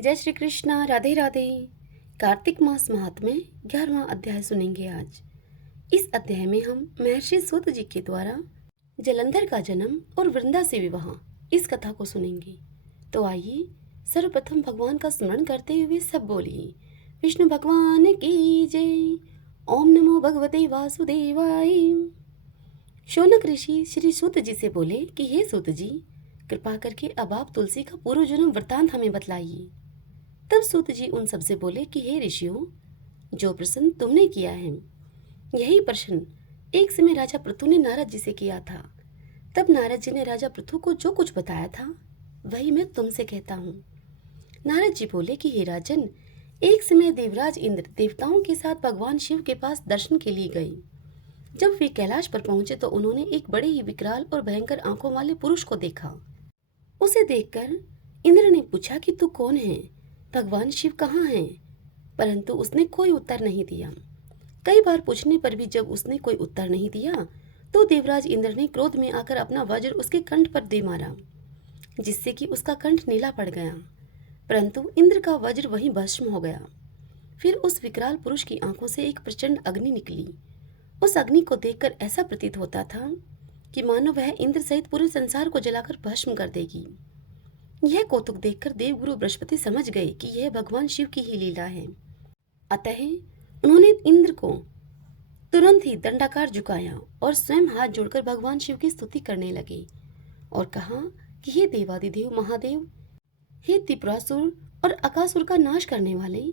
जय श्री कृष्णा, राधे राधे। कार्तिक मास महात्म्य 11वां अध्याय सुनेंगे आज। इस अध्याय में हम महर्षि सूत जी के द्वारा जलंधर का जन्म और वृंदा से विवाह इस कथा को सुनेंगे। तो आइए सर्वप्रथम भगवान का स्मरण करते हुए सब बोलिए विष्णु भगवान की जय। ओम नमो भगवते वासुदेवाय। शौनक ऋषि श्री सूत जी से बोले कि हे सूत जी, कृपा करके अब आप तुलसी का पूर्व जन्म वृतांत हमें बतलाइए। तब सूत जी उन सबसे बोले कि हे ऋषियों, जो प्रश्न तुमने किया है यही प्रश्न एक समय राजा पृथु ने नारद जी से किया था। तब नारद जी ने राजा पृथु को जो कुछ बताया था वही मैं तुमसे कहता हूँ। नारद जी बोले कि हे राजन, एक समय देवराज इंद्र देवताओं के साथ भगवान शिव के पास दर्शन के लिए गए। जब वे कैलाश पर पहुंचे तो उन्होंने एक बड़े ही विकराल और भयंकर आंखों वाले पुरुष को देखा। उसे देखकर इंद्र ने पूछा कि तू कौन है, भगवान शिव कहाँ हैं? परंतु उसने कोई उत्तर नहीं दिया। कई बार पूछने पर भी जब उसने कोई उत्तर नहीं दिया तो देवराज इंद्र ने क्रोध में आकर अपना वज्र उसके कंठ पर दे मारा, जिससे कि उसका कंठ नीला पड़ गया। परंतु इंद्र का वज्र वहीं भस्म हो गया। फिर उस विकराल पुरुष की आंखों से एक प्रचंड अग्नि निकली। उस अग्नि को देखकर ऐसा प्रतीत होता था कि मानो वह इंद्र सहित पूरे संसार को जलाकर भस्म कर देगी। यह कौतुक देखकर देवगुरु बृहस्पति समझ गए कि यह भगवान शिव की ही लीला है। अतः उन्होंने इंद्र को तुरंत ही दंडाकार झुकाया और स्वयं हाथ जोड़कर भगवान शिव की स्तुति करने लगे और कहा कि हे देवादिदेव महादेव, हे त्रिपुरासुर और अकासुर का नाश करने वाले,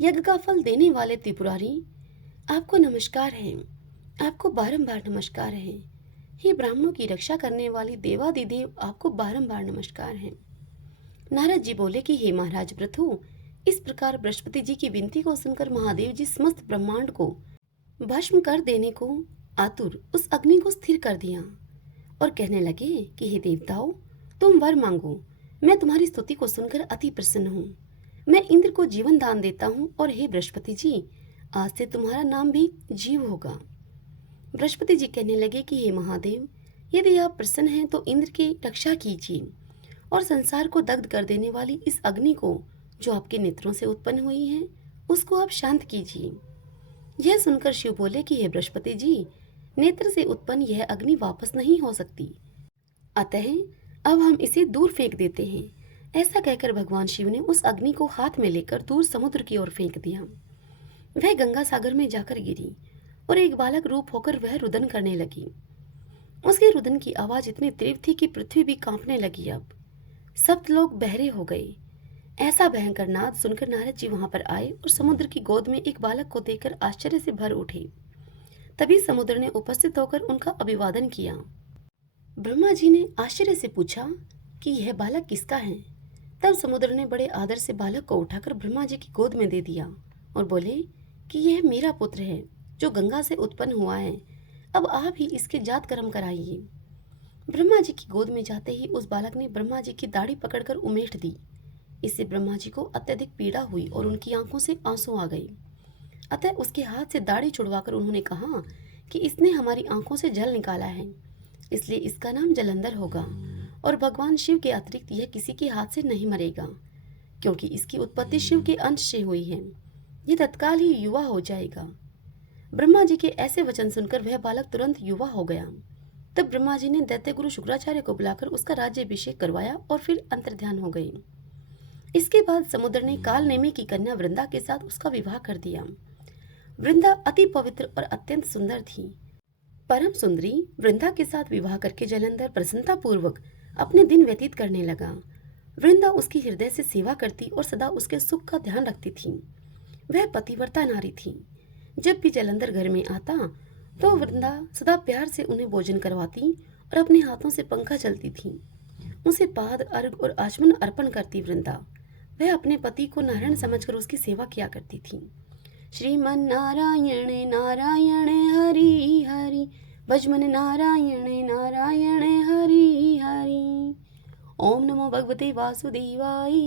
यज्ञ का फल देने वाले त्रिपुरारी, आपको नमस्कार है, आपको बारंबार नमस्कार है। हे ब्राह्मणों की रक्षा करने वाली देवादिदेव, आपको बारंबार नमस्कार है। नारद जी बोले कि हे महाराज पृथु, इस प्रकार बृहस्पति जी की विनती को सुनकर महादेव जी समस्त ब्रह्मांड को भस्म कर देने को आतुर उस अग्नि को स्थिर कर दिया और कहने लगे कि हे देवताओं, तुम वर मांगो, मैं तुम्हारी स्तुति को सुनकर अति प्रसन्न हूँ। मैं इंद्र को जीवन दान देता हूँ और हे बृहस्पति जी, आज से तुम्हारा नाम भी जीव होगा। बृहस्पति जी कहने लगे कि हे महादेव, यदि आप प्रसन्न हैं तो इंद्र की रक्षा कीजिए और संसार को दग्ध कर देने वाली इस अग्नि को जो आपके नेत्रों से उत्पन्न हुई है उसको आप शांत कीजिए। यह सुनकर शिव बोले कि हे बृहस्पति जी, नेत्र से उत्पन्न यह अग्नि वापस नहीं हो सकती, अतः अब हम इसे दूर फेंक देते हैं। ऐसा कहकर भगवान शिव ने उस अग्नि को हाथ में लेकर दूर समुद्र की ओर फेंक दिया। वह गंगा सागर में जाकर गिरी और एक बालक रूप होकर वह रुदन करने लगी। उसके रुदन की आवाज इतनी तीव्र थी कि पृथ्वी भी कांपने लगी। अब सब लोग बहरे हो गए। ऐसा भयंकर नाद सुनकर नारद जी वहां पर आए और समुद्र की गोद में एक बालक को देखकर आश्चर्य से भर उठे। तभी समुद्र ने उपस्थित होकर उनका अभिवादन किया। ब्रह्मा जी ने आश्चर्य से पूछा कि यह बालक किसका है। तब समुद्र ने बड़े आदर से बालक को उठाकर ब्रह्मा जी की गोद में दे दिया और बोले कि यह मेरा पुत्र है जो गंगा से उत्पन्न हुआ है। अब आप ही इसके जात कर्म कराइए। ब्रह्मा जी की गोद में जाते ही उस बालक ने ब्रह्मा जी की दाढ़ी पकड़कर उमेट दी। इससे ब्रह्मा जी को अत्यधिक पीड़ा हुई और उनकी आंखों से आंसू आ गए। अतः उसके हाथ से दाढ़ी छुड़वाकर उन्होंने कहा कि इसने हमारी आंखों से जल निकाला है, इसलिए इसका नाम जलंधर होगा और भगवान शिव के अतिरिक्त यह किसी के हाथ से नहीं मरेगा, क्योंकि इसकी उत्पत्ति शिव के अंश से हुई है। यह तत्काल ही युवा हो जाएगा। ब्रह्मा जी के ऐसे वचन सुनकर वह बालक तुरंत युवा हो गया। तब ब्रह्मा जी ने दैत्य गुरु शुक्राचार्य को बुलाकर उसका राज्याभिषेक करवाया और फिर अंतर्ध्यान हो गए। इसके बाद समुद्र ने काल नेमी की कन्या वृंदा के साथ उसका विवाह कर दिया। वृंदा अति पवित्र और अत्यंत सुंदर थी। परम सुंदरी वृंदा के साथ विवाह करके जलंधर प्रसन्नता पूर्वक अपने दिन व्यतीत करने लगा। वृंदा उसकी हृदय से सेवा करती और सदा उसके सुख का ध्यान रखती थी। वह पतिव्रता नारी थी। जब भी जलंधर घर में आता तो वृंदा सदा प्यार से उन्हें भोजन करवाती और अपने हाथों से पंखा चलती थी। उसे पाद अर्घ और आचमन अर्पण करती वृंदा। वह अपने पति को नारायण समझकर उसकी सेवा किया करती थी। श्रीमन नारायण नारायण हरि हरि, भजमन नारायण नारायण हरि हरि। ओम नमो भगवते वासुदेवाय।